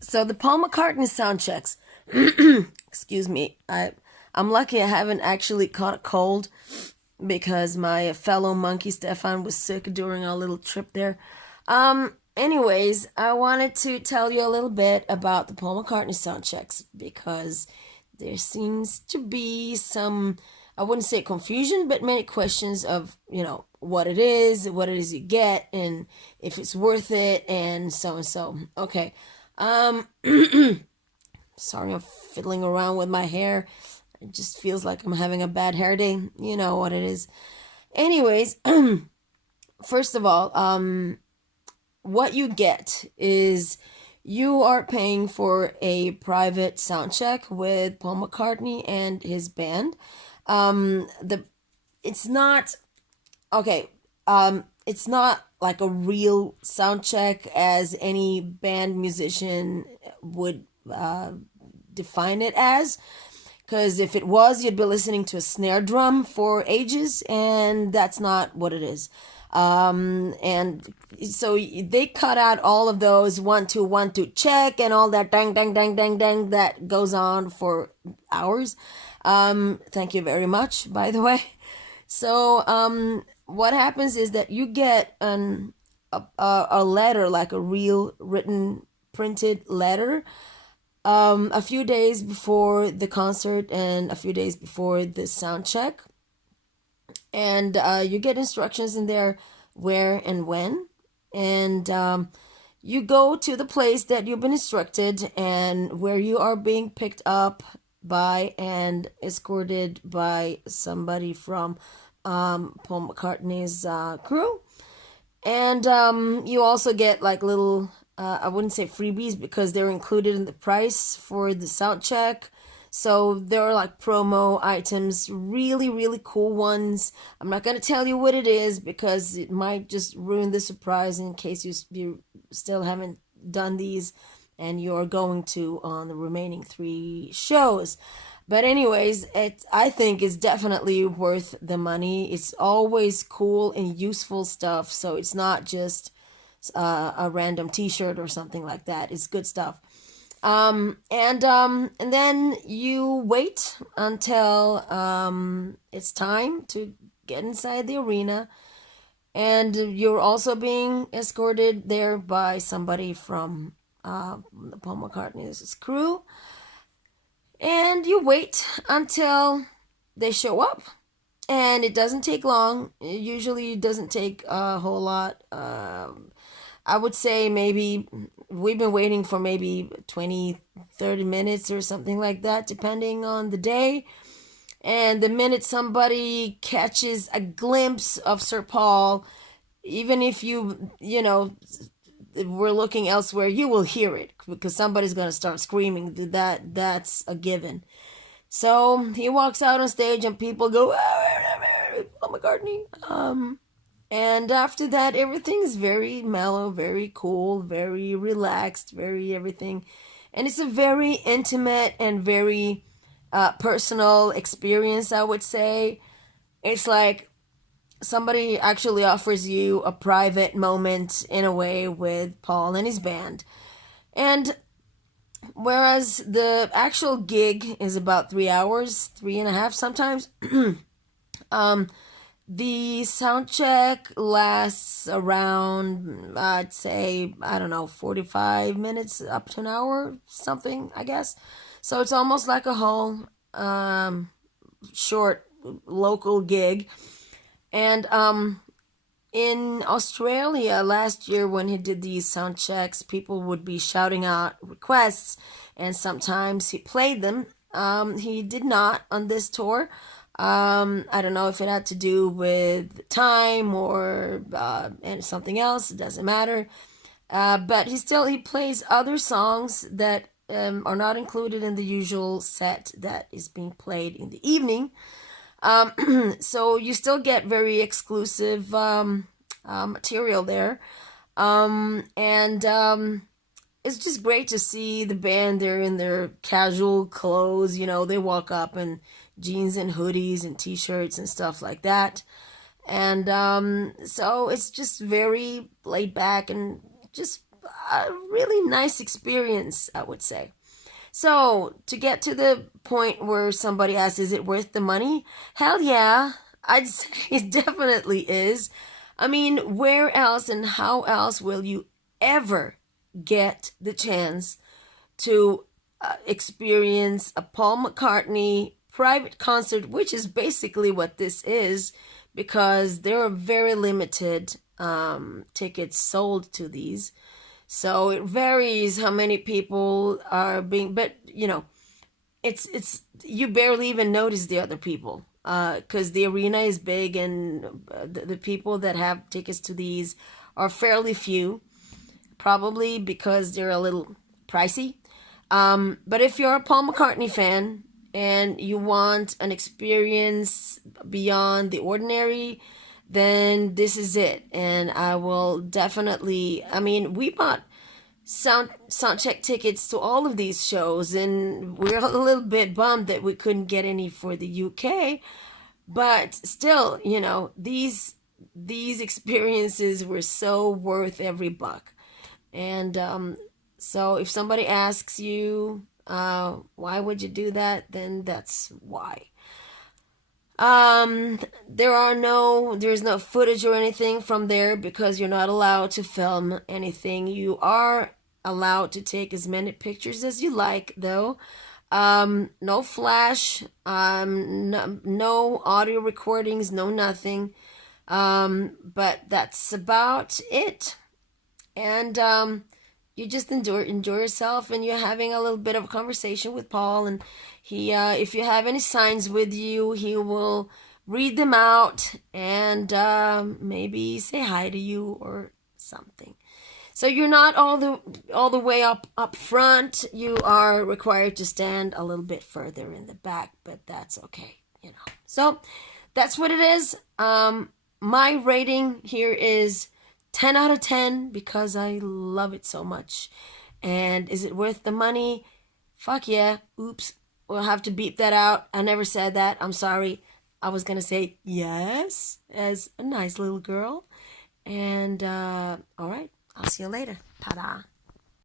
So the Paul McCartney sound checks. Excuse me. I'm lucky I haven't actually caught a cold because my fellow monkey Stefan was sick during our little trip there. Anyways, I wanted to tell you a little bit about the Paul McCartney sound checks because there seems to be some, I wouldn't say confusion, but many questions of, what it is you get, and if it's worth it, and so and so. Okay. Um, Sorry, I'm fiddling around with my hair. It just feels like I'm having a bad hair day. You know what it is. Anyways, first of all, what you get is you are paying for a private sound check with Paul McCartney and his band. The it's not okay. It's not like a real sound check as any band musician would define it as. Because if it was, you'd be listening to a snare drum for ages, and that's not what it is. And so they cut out all of those 1 2 1 2 check and all that dang dang dang dang dang that goes on for hours. Thank you very much, by the way. So what happens is that you get a letter, like a real written printed letter, a few days before the concert and a few days before the sound check. And you get instructions in there where and when. And you go to the place that you've been instructed and where you are being picked up by and escorted by somebody from Paul McCartney's crew. And you also get like little, I wouldn't say freebies because they're included in the price for the sound check. So there are like promo items, really, really cool ones. I'm not going to tell you what it is because it might just ruin the surprise in case you still haven't done these and you're going to on the remaining 3 shows. But anyways, I think it's definitely worth the money. It's always cool and useful stuff. So it's not just a random T-shirt or something like that. It's good stuff. And then you wait until it's time to get inside the arena, and you're also being escorted there by somebody from Paul McCartney's crew, and you wait until they show up. And it doesn't take long. It usually doesn't take a whole lot. I would say maybe we've been waiting for maybe 20, 30 minutes or something like that, depending on the day. And the minute somebody catches a glimpse of Sir Paul, even if we're looking elsewhere, you will hear it because somebody's going to start screaming. That's a given. So he walks out on stage and people go, "Oh, McCartney." And after that, everything is very mellow, very cool, very relaxed, very everything. And it's a very intimate and very personal experience, I would say. It's like somebody actually offers you a private moment in a way with Paul and his band. And whereas the actual gig is about 3 hours, 3.5 sometimes, the sound check lasts around, I'd say, I don't know, 45 minutes up to an hour, something, I guess. So it's almost like a whole short local gig. And in Australia last year when he did these sound checks, people would be shouting out requests, and sometimes he played them. He did not on this tour. I don't know if it had to do with time or and something else. It doesn't matter. But he plays other songs that are not included in the usual set that is being played in the evening. So you still get very exclusive material there. And it's just great to see the band. They're in their casual clothes. They walk up in jeans and hoodies and t-shirts and stuff like that. And so it's just very laid back and just a really nice experience, I would say. So, to get to the point where somebody asks, is it worth the money? Hell yeah, I'd say it definitely is. I mean, where else and how else will you ever get the chance to experience a Paul McCartney private concert, which is basically what this is, because there are very limited tickets sold to these. So it varies how many people are being, but you know, it's you barely even notice the other people because the arena is big, and the people that have tickets to these are fairly few, probably because they're a little pricey. But if you're a Paul McCartney fan and you want an experience beyond the ordinary, then this is it. And I will definitely, I mean, we bought soundcheck tickets to all of these shows, and we're a little bit bummed that we couldn't get any for the UK. But still, you know, these experiences were so worth every buck. And so if somebody asks you, why would you do that? Then that's why. There's no footage or anything from there because you're not allowed to film anything. You are allowed to take as many pictures as you like, though. No flash, no audio recordings, no nothing. But that's about it. And you just enjoy yourself, and you're having a little bit of a conversation with Paul, and he if you have any signs with you, he will read them out and maybe say hi to you or something. So you're not all the way up front. You are required to stand a little bit further in the back, but that's okay, you know. So that's what it is. My rating here is 10 out of 10 because I love it so much. And is it worth the money? Fuck yeah. Oops. We'll have to beep that out. I never said that. I'm sorry. I was going to say yes as a nice little girl. And all right. I'll see you later. Ta-da.